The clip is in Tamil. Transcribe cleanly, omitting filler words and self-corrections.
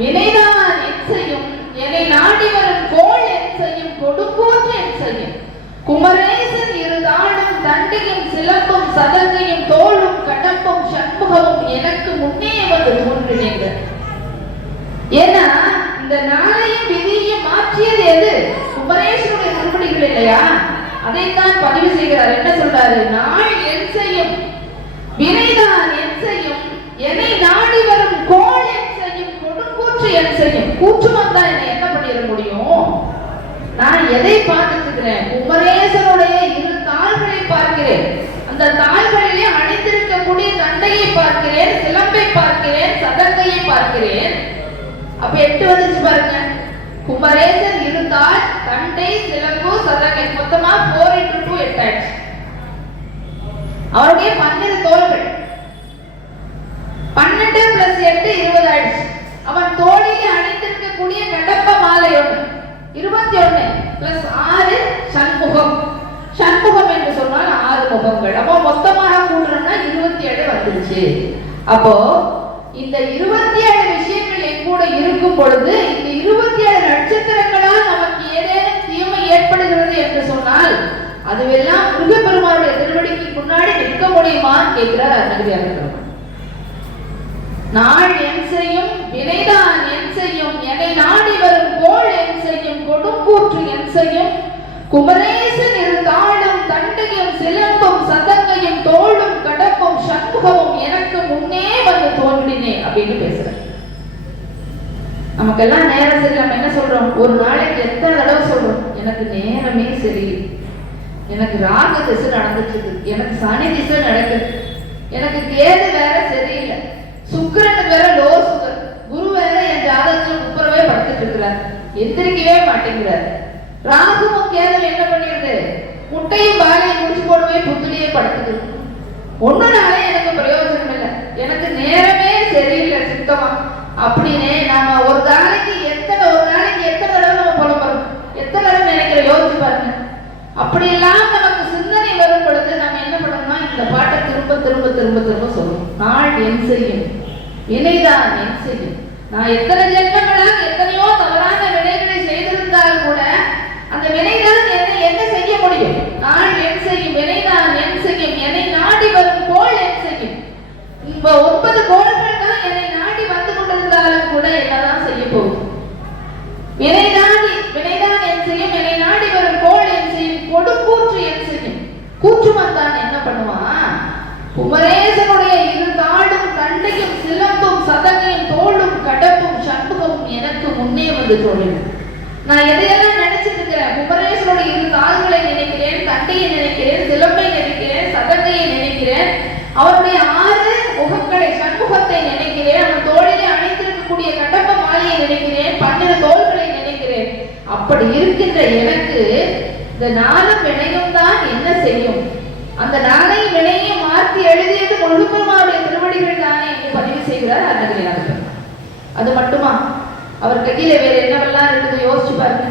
வினைதான் என் செய்யும், என்னை நாடி வரும் கோள் என் செய்யும், கொடுங்கூற்று என் செய்யும். குமரேசன் இருந்தாலும் தண்டியும் சிலம்பும் சதங்கையும் தோளும் கடம்பும் சண்முகமும் எனக்கு முன்னே வந்து தோன்றினீங்க. ஏன்னா இந்த நாளையும் விதியையும் மாற்றியது எது? குமரேசனுடைய திருப்படிகள் இல்லையா? அதைத்தான் பதிவு செய்கிறார். என்ன சொல்றாரு? நாள் என் செய்யும், வினைதான் என் செய்யும், என்னை நாடி வரும் கோள் என் செய்யும், கொடுங்கூற்று என் செய்யும். கூற்று வந்தா என்னை என்ன பண்ணிட முடியும்? நான் எதை பார்த்துட்டு இருக்கிறேன்? குமரேசனுடைய இரு தாள்களை பார்க்கிறேன். அந்த தாள்களிலே அணிந்திருக்கக்கூடிய தண்டையை பார்க்கிறேன், சிலம்பை பார்க்கிறேன், சதங்கையை பார்க்கிறேன். அப்ப 8 வந்துச்சு பாருங்க. குமரேசன் இருந்தால் தண்டை, சிலம்பு, சதங்கை, மொத்தமா 4 into 2 8 ஆயிடுச்சு. அவருடைய 12 தோள்கள், 12 plus 8 20 ஆயிடுச்சு. அவன் தோளிலே அணிந்திருக்கக்கூடிய கடப்ப மாலை 21 plus 6 சண்முகம். சண்முகம் என்று சொன்னால் 6 முகங்கள். அப்போ மொத்தமாக கூட்டுறோம்னா 27 வந்துருச்சு. அப்போ இந்த 27 விஷயங்கள் என் கூட இருக்கும் பொழுது இந்த 27 நட்சத்திரங்களால் நமக்கு ஏதேனும் தீமை ஏற்படுகிறது என்று சொன்னால் அதுவெல்லாம் முருகப்பெருமானுடைய திருவடிக்கு முன்னாடி நிற்க முடியுமா கேட்கிறார் அருணகிரியார். நாள் என் செய்யும், வினைதான் என் செய்யும், என்னை நாடி வரும் கோள் என் செய்யும், கொடுங்கூற்று என் செய்யும், குமரேசன் இருந்தாலும் தண்டையும் சிலம்பும் சதங்கையும் தோளும் கடப்பும் சண்முகமும் எனக்கு முன்னே வந்து தோன்றினே அப்படின்னு பேசுறேன். நமக்கெல்லாம் நேரம் சரி. நம்ம என்ன சொல்றோம்? ஒரு நாளைக்கு எத்தனை தடவை சொல்றோம்? எனக்கு நேரமே சரி, எனக்கு ராகு திசை நடந்துட்டு இருக்கு, எனக்கு சனி திசை நடக்குது, எனக்கு கேது வேற சரியில்லை, சுக்கிரன் வேற லோ சுகர், குரு வேற என் ஜாதகத்துல குப்புறவே படுத்துட்டு இருக்கிறார், எந்திரிக்கவே மாட்டேங்கிறார். ராகுவும் கேதும் என்ன பண்ணிடுது? முட்டையும் பாலையும் முடிச்சு போடவே புத்துலேயே படுத்துது. ஒண்ணுனாலே எனக்கு பிரயோஜனம் இல்லை, எனக்கு நேரமே சரியில்லை சுத்தமா அப்படின்னு நாம ஒரு நாளைக்கு எத்தனை தடவை நம்ம புலம்புறோம், எத்தனை தடவை நினைக்கிற யோசிச்சு பாருங்க. அப்படியெல்லாம் நமக்கு சிந்தனை வரும் பொழுது நம்ம என்ன பண்ணணும்னா இந்த பாட்டை திரும்ப திரும்ப திரும்ப திரும்ப சொல்லணும். நாள் என் செய்யும், வினைதான் என் செய்யும். நான் எத்தனை ஜென்மங்களாக எத்தனையோ தவறான வினைகளை செய்திருந்தாலும் கூட அந்த வினைதான் என்னை என்ன செய்ய முடியும்? நாள் என் செய்யும், வினைதான் என் செய்யும், என்னை நாடி வரும் கோள் என் செய்யும். இப்ப 9 கோள்கள் தான் என்னை நாடி வந்து கொண்டிருந்தாலும் கூட என்னதான் செய்ய போகுது? வினைதான் என் செய்யும், என்னை நாடி வரும் கோள் என் செய்யும், கொடுங்கூற்று என் செய்யும். கூற்றுமன் தான் என்ன பண்ணுவான்? குமரேசனுடைய இரு தாளும் தண்டையும் சிலம்பும் சதங்கையும் தோளும் கடப்பும் சண்முகமும் எனக்கு முன்னே வந்து தோன்றின. நான் எதையெல்லாம் நினைச்சிட்டு இருக்கிறேன்? குமரேசனுடைய இரு தாள்களை நினைக்கிறேன், தண்டையை நினைக்கிறேன், சிலம்பை நினைக்கிறேன், சதங்கையை நினைக்கிறேன், அவருடைய 6 முகங்களை சண்முகத்தை நினைக்கிறேன், அவன் தோளிலே அணிந்திருக்கக்கூடிய கடப்ப மாலையை நினைக்கிறேன், 12 தோள்களை நினைக்கிறேன். அப்படி இருக்கின்ற எனக்கு இந்த 4 வினையும் தான் என்ன செய்யும்? அந்த 4 வினையும் மாற்றி எழுதியது முருகப்பெருமானுடைய திருவடிகள் தானே என்று பதிவு செய்கிறார் அருணகிரிநாதர். அது மட்டுமா? அவர் கையில வேற என்னவெல்லாம் இருக்குது யோசிச்சு பாருங்க.